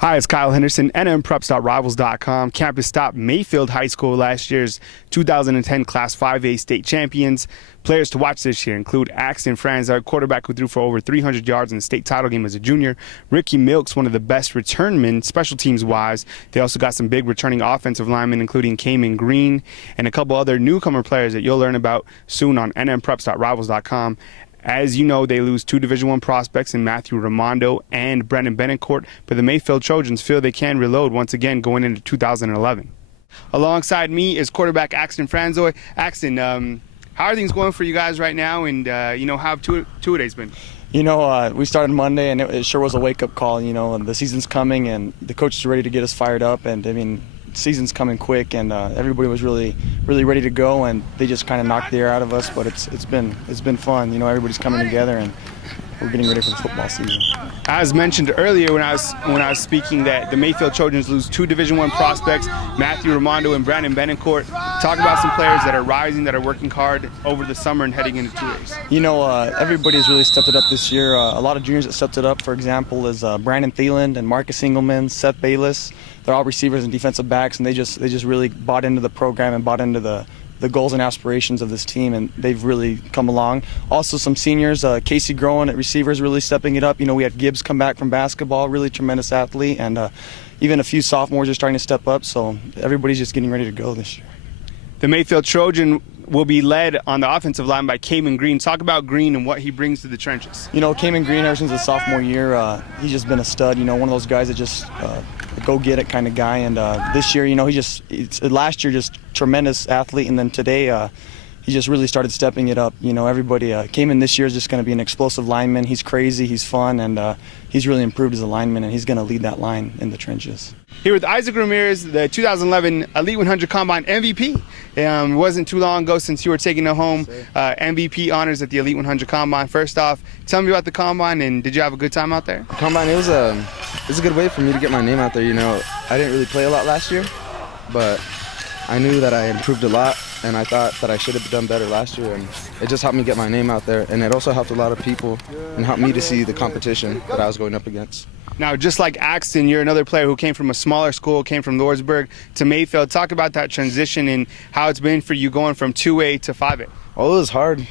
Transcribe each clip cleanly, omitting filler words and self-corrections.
Hi, it's Kyle Henderson, nmpreps.rivals.com. Campus stopped Mayfield High School, last year's 2010 Class 5A state champions. Players to watch this year include Axton Franz, quarterback who threw for over 300 yards in the state title game as a junior. Ricky Milks, one of the best returnmen, special teams-wise. They also got some big returning offensive linemen, including Cayman Green, and a couple other newcomer players that you'll learn about soon on nmpreps.rivals.com. As you know, they lose two Division I prospects in Matthew Raimondo and Brendan Benincourt, but the Mayfield Trojans feel they can reload once again going into 2011. Alongside me is quarterback Axton Franzoy. Axton, how are things going for you guys right now, and how have two-a-days been? We started Monday, and it sure was a wake-up call. And the season's coming, and the coaches are ready to get us fired up, and season's coming quick, and everybody was really ready to go, and they just kind of knocked the air out of us. But it's been fun. Everybody's coming together, and we're getting ready for the football season. As mentioned earlier when I was speaking, that the Mayfield Trojans lose two Division I prospects, Matthew Raimondo and Brandon Benincourt. Talk about some players that are rising, that are working hard over the summer and heading into 2As. Everybody's really stepped it up this year. A lot of juniors that stepped it up, for example, is Brandon Thieland and Marcus Engelman, Seth Bayless. They're all receivers and defensive backs, and they just really bought into the program and bought into the goals and aspirations of this team, and they've really come along. Also some seniors, Casey Groen at receivers really stepping it up. We had Gibbs come back from basketball, really tremendous athlete, and even a few sophomores are starting to step up, so everybody's just getting ready to go this year. The Mayfield Trojan will be led on the offensive line by Cayman Green. Talk about Green and what he brings to the trenches. Cayman Green, ever since his sophomore year, he's just been a stud. One of those guys that just go-get-it kind of guy. And this year, last year, just tremendous athlete. And then today, he just really started stepping it up. Everybody Cayman this year is just going to be an explosive lineman. He's crazy, he's fun, and he's really improved as a lineman, and he's going to lead that line in the trenches. Here with Isaac Ramirez, the 2011 Elite 100 Combine MVP. It wasn't too long ago since you were taking home MVP honors at the Elite 100 Combine. First off, tell me about the Combine, and did you have a good time out there? Combine, it was a good way for me to get my name out there. I didn't really play a lot last year, but I knew that I improved a lot, and I thought that I should have done better last year, and it just helped me get my name out there, and it also helped a lot of people and helped me to see the competition that I was going up against. Now, just like Axton, you're another player who came from a smaller school, came from Lordsburg to Mayfield. Talk about that transition and how it's been for you going from 2A to 5A. Well, it was hard,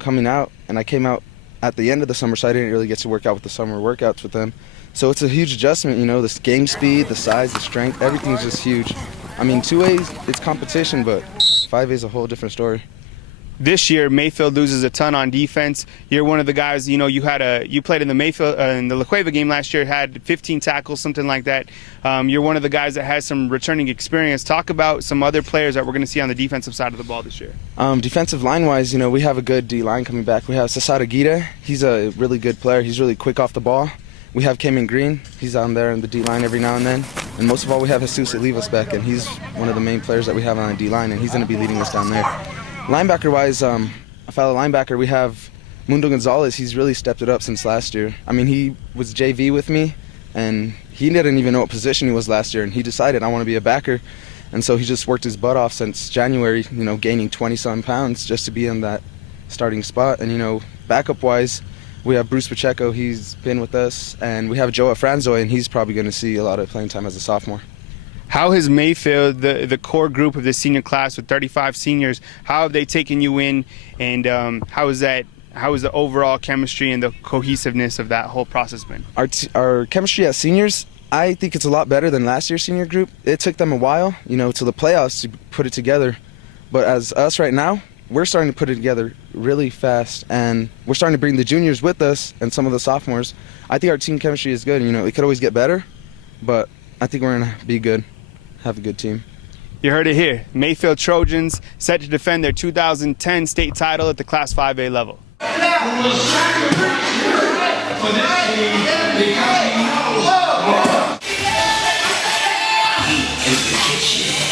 coming out, and I came out at the end of the summer, so I didn't really get to work out with the summer workouts with them. So it's a huge adjustment, the game speed, the size, the strength, everything's just huge. 2A, it's competition, but 5A is a whole different story. This year, Mayfield loses a ton on defense. You're one of the guys, you played in the Mayfield, in the La Cueva game last year, had 15 tackles, something like that. You're one of the guys that has some returning experience. Talk about some other players that we're going to see on the defensive side of the ball this year. Defensive line-wise, we have a good D-line coming back. We have Sasada Gita. He's a really good player. He's really quick off the ball. We have Cayman Green. He's on there in the D-line every now and then. And most of all, we have Jesus Olivas back, and he's one of the main players that we have on the D-line, and he's going to be leading us down there. Linebacker-wise, a fellow linebacker, we have Mundo Gonzalez. He's really stepped it up since last year. He was JV with me, and he didn't even know what position he was last year, and he decided, I want to be a backer. And so he just worked his butt off since January, gaining 20-some pounds just to be in that starting spot. And, backup-wise, we have Bruce Pacheco. He's been with us. And we have Joe Franzoy, and he's probably going to see a lot of playing time as a sophomore. How has Mayfield, the core group of the senior class with 35 seniors, how have they taken you in, and how is the overall chemistry and the cohesiveness of that whole process been? Our chemistry as seniors, I think it's a lot better than last year's senior group. It took them a while, to the playoffs to put it together. But as us right now, we're starting to put it together really fast, and we're starting to bring the juniors with us and some of the sophomores. I think our team chemistry is good. It could always get better, but I think we're going to be good. Have a good team. You heard it here. Mayfield Trojans set to defend their 2010 state title at the Class 5A level. In the kitchen.